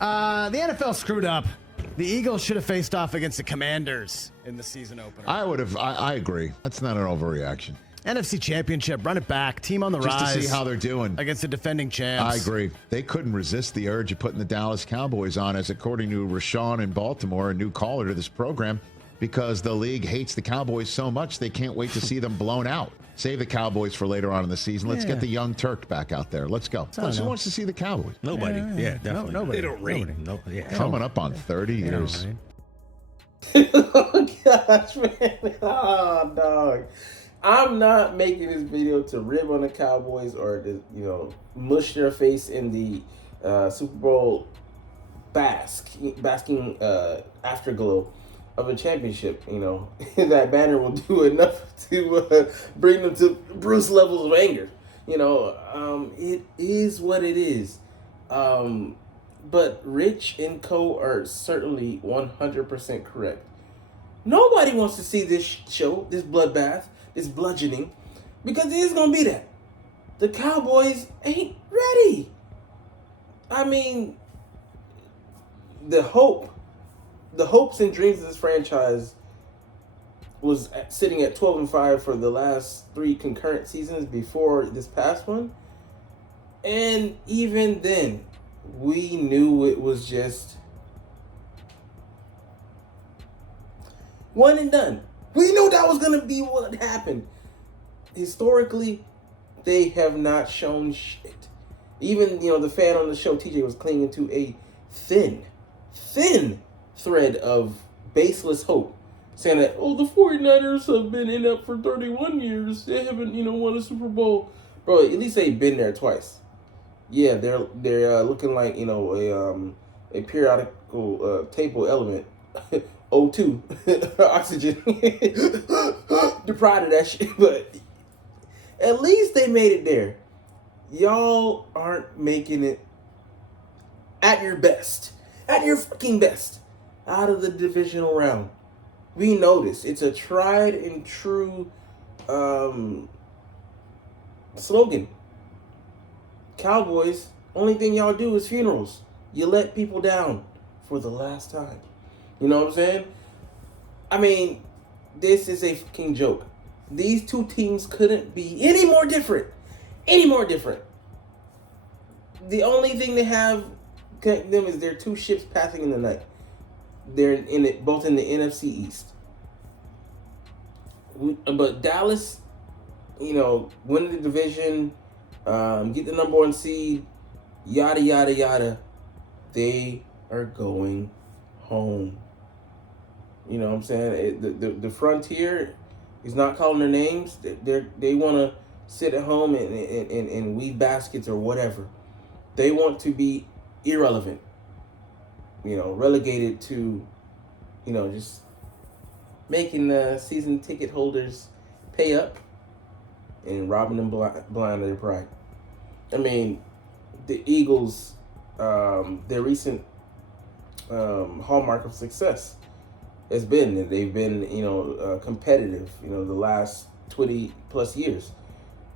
The NFL screwed up. The Eagles should have faced off against the Commanders in the season opener. I agree. That's not an overreaction. NFC Championship, run it back. Team on the rise. Just to see how they're doing against the defending champs. I agree. They couldn't resist the urge of putting the Dallas Cowboys on, as according to Rashawn in Baltimore, a new caller to this program, because the league hates the Cowboys so much they can't wait to see them blown out. Save the Cowboys for later on in the season. Let's get the young Turk back out there. Let's go. Who wants to see the Cowboys? Nobody. Yeah, definitely. Nobody. They don't rate. Coming up on 30 years. Oh, gosh, man. Oh, dog. I'm not making this video to rib on the Cowboys or to, mush their face in the Super Bowl basking afterglow of a championship. That banner will do enough to bring them to Bruce levels of anger. It is what it is. But Rich and Co. are certainly 100% correct. Nobody wants to see this show, this bloodbath, this bludgeoning, because it is going to be that. The Cowboys ain't ready. I mean, the hopes and dreams of this franchise was sitting at 12-5 for the last 3 concurrent seasons before this past one. And even then, we knew it was just one and done. We knew that was going to be what happened. Historically, they have not shown shit. Even, the fan on the show, TJ, was clinging to a thin thread of baseless hope, saying that, the 49ers have been in it for 31 years. They haven't, won a Super Bowl. Bro, at least they've been there twice. Yeah, they're looking like, a periodical table element. O2. Oxygen. Deprived of that shit. But at least they made it there. Y'all aren't making it at your best. At your fucking best. Out of the divisional round. We know this. It's a tried and true slogan. Cowboys, only thing y'all do is funerals. You let people down for the last time. You know what I'm saying? I mean, this is a fucking joke. These two teams couldn't be any more different. The only thing they have connecting them is their two ships passing in the night. They're in it, both in the NFC East. But Dallas, win the division, get the number 1 seed, yada, yada, yada. They are going home. You know what I'm saying? The frontier is not calling their names. They want to sit at home and weave baskets or whatever. They want to be irrelevant. Relegated to, just making the season ticket holders pay up and robbing them blind of their pride. I mean, the Eagles, their recent hallmark of success has been that they've been, competitive, the last 20 plus years.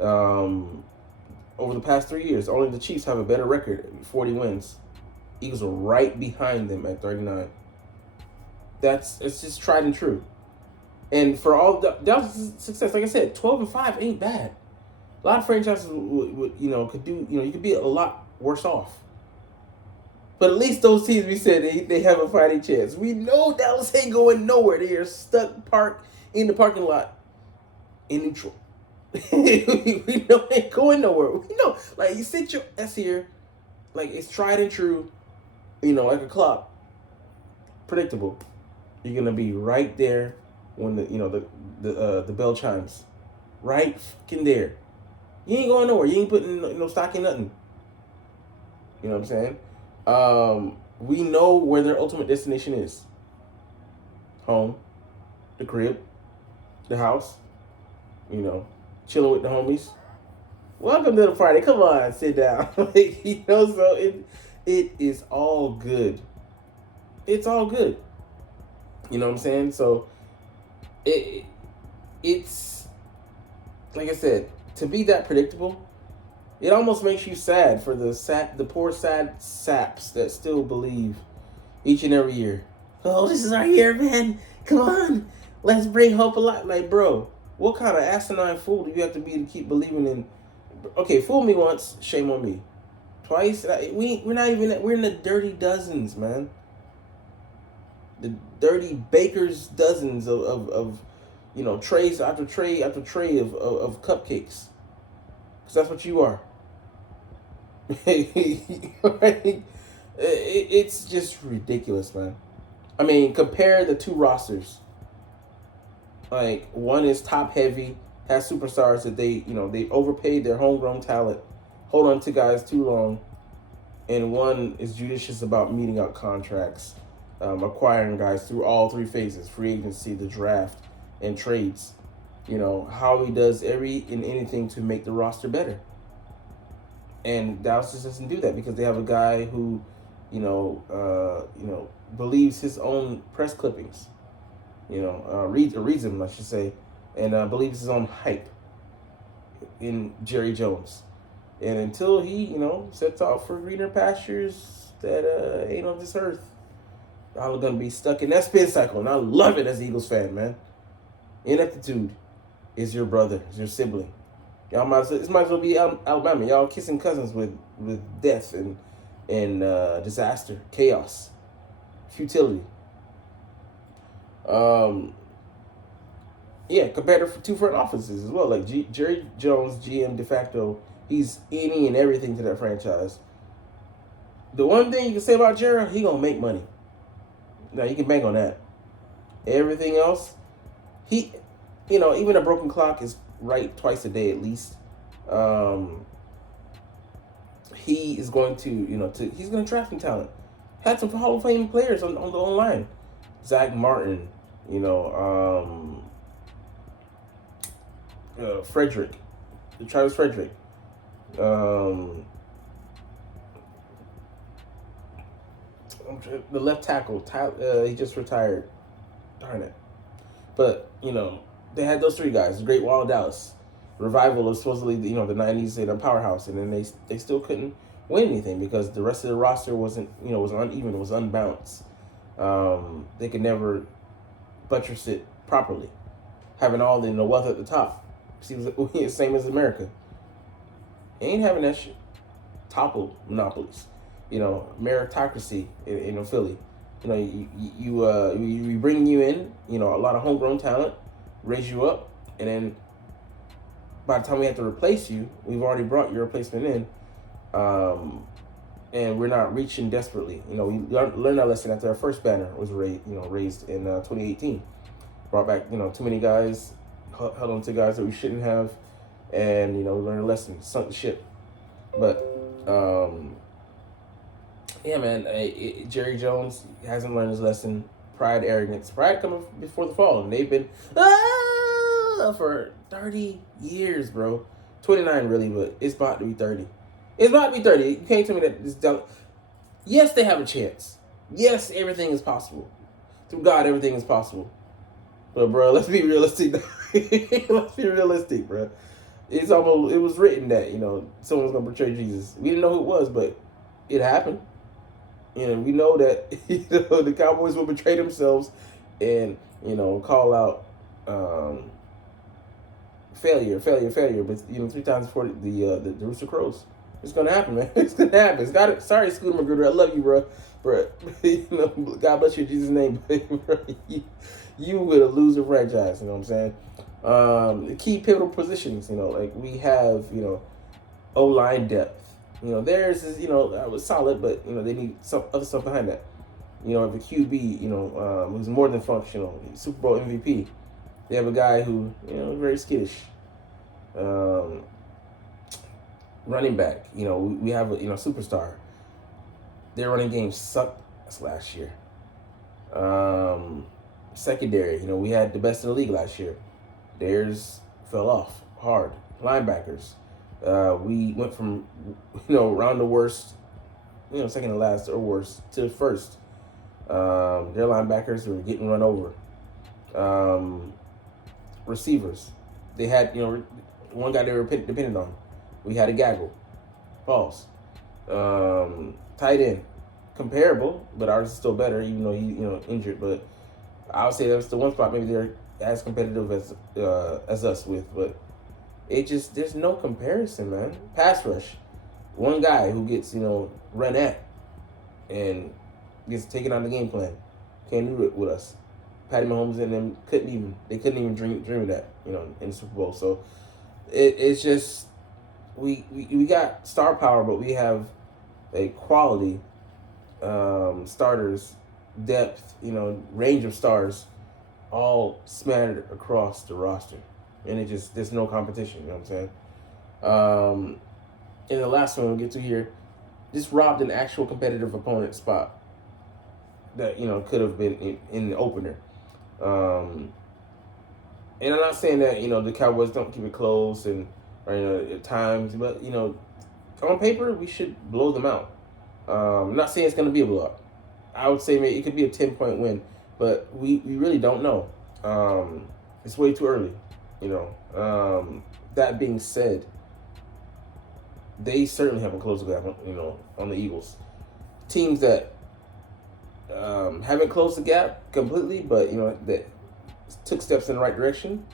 Over the past 3 years, only the Chiefs have a better record, 40 wins. Eagles are right behind them at 39. It's just tried and true. And for all Dallas' success, like I said, 12-5 ain't bad. A lot of franchises would could do, you could be a lot worse off. But at least those teams, we said they have a fighting chance. We know Dallas ain't going nowhere. They are stuck parked in the parking lot in neutral. We know they ain't going nowhere. We know, like, you sit your ass here, like it's tried and true, like a clock, predictable. You're gonna be right there when the bell chimes, right fucking there. You ain't going nowhere. You ain't putting no stock in nothing. You know what I'm saying? We know where their ultimate destination is. Home, the crib, the house, chilling with the homies. Welcome to the party. Come on, sit down. So it is all good. It's all good. You know what I'm saying? So it's like I said, to be that predictable It almost makes you sad for the poor sad saps that still believe each and every year. Oh, this is our year, man. Come on, let's bring hope alive. Like, bro, what kind of asinine fool do you have to be to keep believing in? Okay, fool me once, shame on me. Twice, we're not even. We're in the dirty dozens, man. The dirty baker's dozens of trays after tray after tray of cupcakes. Because that's what you are. It's just ridiculous, man. I mean, compare the two rosters. Like, one is top heavy, has superstars that they overpaid their homegrown talent, hold on to guys too long, and one is judicious about meeting out contracts, acquiring guys through all three phases: free agency, the draft, and trades. How he does every and anything to make the roster better. And Dallas just doesn't do that because they have a guy who, believes his own press clippings. Reads them, I should say, and believes his own hype in Jerry Jones. And until he, sets out for greener pastures that ain't on this earth, y'all are gonna be stuck in that spin cycle. And I love it as an Eagles fan, man. Ineptitude is your brother, is your sibling. Y'all might as well be Alabama. Y'all kissing cousins with death and disaster, chaos, futility. Compared to two front offices as well. Like Jerry Jones, GM de facto, he's any and everything to that franchise. The one thing you can say about Jerry, he gonna make money. Now you can bank on that. Everything else, even a broken clock is right twice a day at least. He is going to, he's going to draft some talent. Had some Hall of Fame players on the line. Zach Martin, Frederick, Travis Frederick. The left tackle, he just retired. Darn it. But, they had those three guys. The Great Wall of Dallas. Revival of supposedly, the 90s and a powerhouse. And then they still couldn't win anything because the rest of the roster wasn't, was uneven. It was unbalanced. They could never buttress it properly. Having all the wealth at the top. See, it was same as America. Ain't having that shit. Toppled monopolies. Meritocracy in Philly. We bring you in, a lot of homegrown talent, raise you up, and then by the time we have to replace you, we've already brought your replacement in, and we're not reaching desperately. We learned our lesson after our first banner was raised in 2018. Brought back, too many guys, held on to guys that we shouldn't have, and, we learned a lesson, sunk the ship. But, yeah, man, Jerry Jones hasn't learned his lesson. Pride, arrogance. Pride coming before the fall, and they've been for 30 years, bro. 29 really, but it's about to be 30. It's about to be 30. You can't tell me that this. Yes, they have a chance. Yes, everything is possible. Through God, everything is possible. But, bro, let's be realistic. Let's be realistic, bro. It was written that, someone's going to betray Jesus. We didn't know who it was, but it happened. We know that, the Cowboys will betray themselves and, call out failure. But, 3 times before the Rooster Crows. It's going to happen, man. It's going to happen. Sorry, Scooter Magruder. I love you, bro. But, God bless you in Jesus' name. Bro, you will lose a franchise, you know what I'm saying? The key pivotal positions, like we have, O-line depth. Theirs is, that was solid, but, they need some other stuff behind that. If a QB, who's more than functional, Super Bowl MVP, they have a guy who, very skittish. Running back, we have a, superstar. Their running game sucked last year. Secondary, we had the best in the league last year. Theirs fell off hard. Linebackers. We went from, around the worst, second to last or worst to first. Their linebackers were getting run over. Receivers. They had, one guy they were dependent on. We had a gaggle. Pause. Tight end, comparable, but ours is still better, even though he injured. But I would say that's the one spot maybe they're as competitive as us with, but there's no comparison, man. Pass rush, one guy who gets run at and gets taken out of the game plan, can't do it with us. Patty Mahomes and them couldn't even dream of that in the Super Bowl. So it's just we got star power, but we have a quality starters, depth, range of stars, all smattered across the roster, and there's no competition. You know what I'm saying? And the last one we'll get to here, just robbed an actual competitive opponent spot that could have been in the opener. And I'm not saying that the Cowboys don't keep it close and at times, but on paper we should blow them out. I'm not saying it's going to be a blowout. I would say maybe it could be a 10-point win, but we really don't know. It's way too early, That being said, they certainly haven't closed the gap, on the Eagles. Teams that haven't closed the gap completely, but that took steps in the right direction.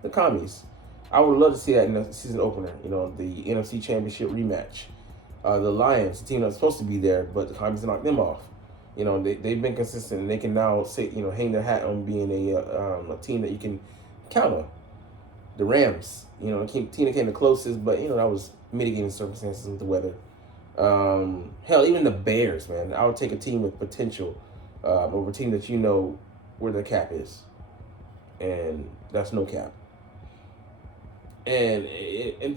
The Commies. I would love to see that in the season opener. The NFC Championship rematch. The Lions, the team that's supposed to be there, but the Commies knocked them off. They've been consistent, and they can now say hang their hat on being a team that you can count on. The Rams, the team that came the closest, but that was mitigating circumstances with the weather. Hell, even the Bears, man. I would take a team with potential over a team that where their cap is, and that's no cap. And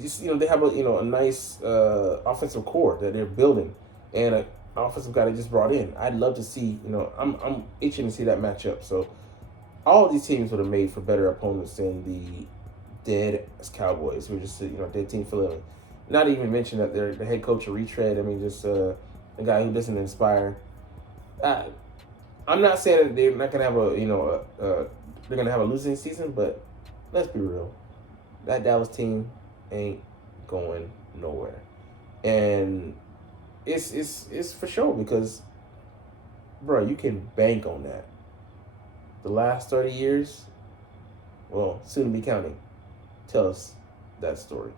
just they have a nice offensive core that they're building, and an offensive guy they just brought in. I'd love to see I'm itching to see that matchup. So all of these teams would have made for better opponents than the dead Cowboys, who are just dead team filling. Not even mention that the head coach a retread. I mean, just a guy who doesn't inspire. I'm not saying that they're not gonna have they're gonna have a losing season, but let's be real. That Dallas team ain't going nowhere, and it's for sure because, bro, you can bank on that. The last 30 years, well, soon to be counting, tell us that story.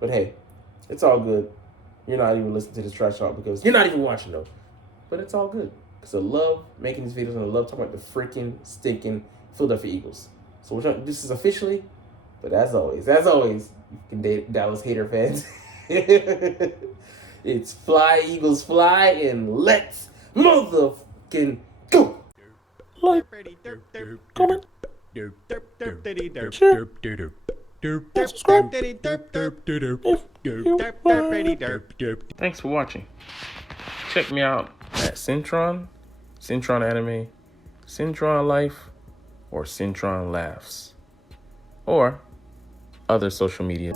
But hey, it's all good. You're not even listening to this trash talk because you're not even watching though. But it's all good because I love making these videos and I love talking about the freaking stinking Philadelphia Eagles. So we're trying to do this officially. But as always, you can date Dallas hater fans. It's fly, Eagles fly, and let's motherfucking go. Like, comment, share, and subscribe if you like. Thanks for watching. Check me out at Cintron, Cintron Anime, Cintron Life, or Cintron Laughs, or other social media.